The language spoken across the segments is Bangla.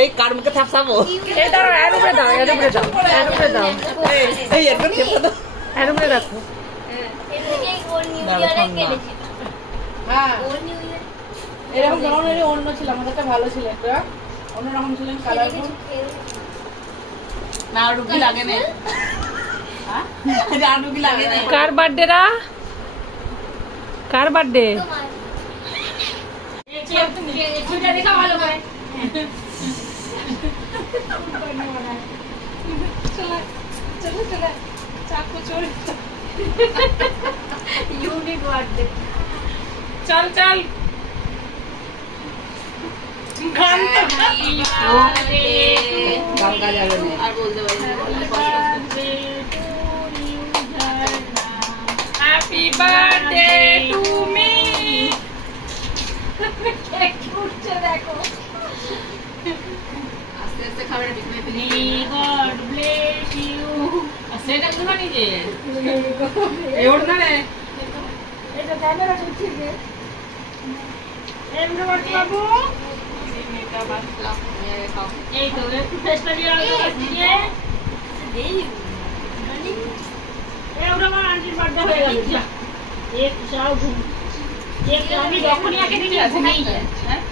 এই কার মুখে থাপসাবো এই দাঁড়াও এর উপরে দাও এর উপরে দাও এর উপরে দাও এই এর উপরে চেপে দাও এর উপরে রাখো হ্যাঁ এরকম ধরনের অন্য ছিল আমাদেরটা ভালো ছিল একটা অন্যরকম ছিল কালারফুল না রুগী লাগে না হ্যাঁ আর রুগী লাগে না কার বার্থডে রা কার বার্থডে দেখা ভালো করে চলো চলো চলো চাকু চল ইউনিক বার্থডে চল চল গান তো গান গা যাবে না আর বলতে পারি happy birthday to me cake উঠছে দেখো আস্তে আস্তে খাবার বিকমে ফেলি গড ব্লেস ইউ সেটা শুনো নিজে এই ওর না রে এটা ক্যামেরা উঠছে যে এমরো বাবু এটা বাসলা এই তো একটু ফেসটা দিয়ে আলো দিয়ে এই ওরা আমার আন্টির বার্থডে হয়ে গেল এক চাও ঘুম এক আমি যখনই আগে দিই ঘুমিয়ে যায় হ্যাঁ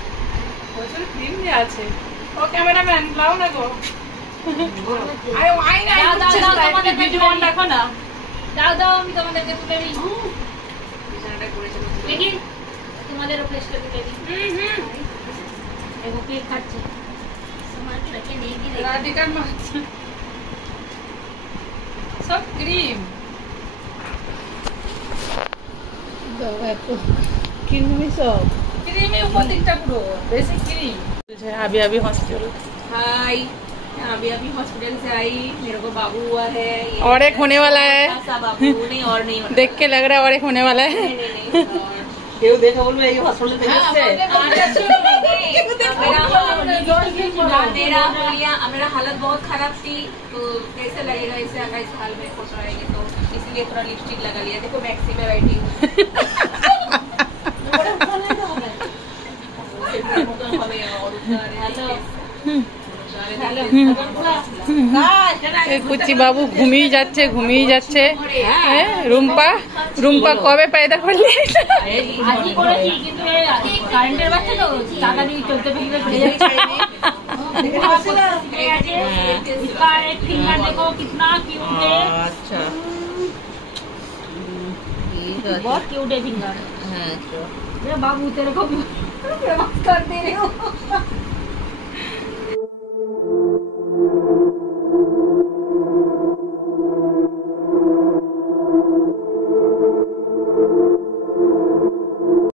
প্রচুর ক্রিম দিয়ে আছে ও ক্যামেরাম্যান লাও না গো আরে ওয়াই না তোমাদের ভিডিও অন রাখো না দাও দাও আমি তোমাদেরকে তুলে দিই বিছানাটা করেছে দেখি তোমাদের প্লেসটা তুলে দিই এগো কে খাচ্ছে তোমাকে রেখে নেই কি রাধিকার মাছ সব ক্রিম क्रीम ही ऊपर दिखता पूरा बेसिक क्रीम अभी अभी हॉस्पिटल हाय अभी अभी हॉस्पिटल से आई मेरे को बाबू हुआ है और एक होने वाला है बाबू नहीं और नहीं होने देख के लग रहा है और एक होने वाला है কেউ দেখে বলবে এই হসপিটাল থেকে এসেছে मेरा हालत बहुत खराब थी तो कैसे लगेगा इसे अगर इस हाल में खुश रहेंगे तो इसलिए थोड़ा लिपस्टिक लगा लिया देखो मैक्सी में बैठी हूँ कुची बाबू घूमिए जाच्छे रुम्पा रुम्पा कबे पैदा करले आजी করেছি কিন্তু এই কারেন্টের বাচ্চা তো টাকা দিয়ে চলতে ফিরবে ভেজে ছাড়বে इसका एक फिंगर देखो कितना क्यूट है अच्छा बहुत क्यूट है फिंगर हाँ बाबू तेरे को कर दे रहे हो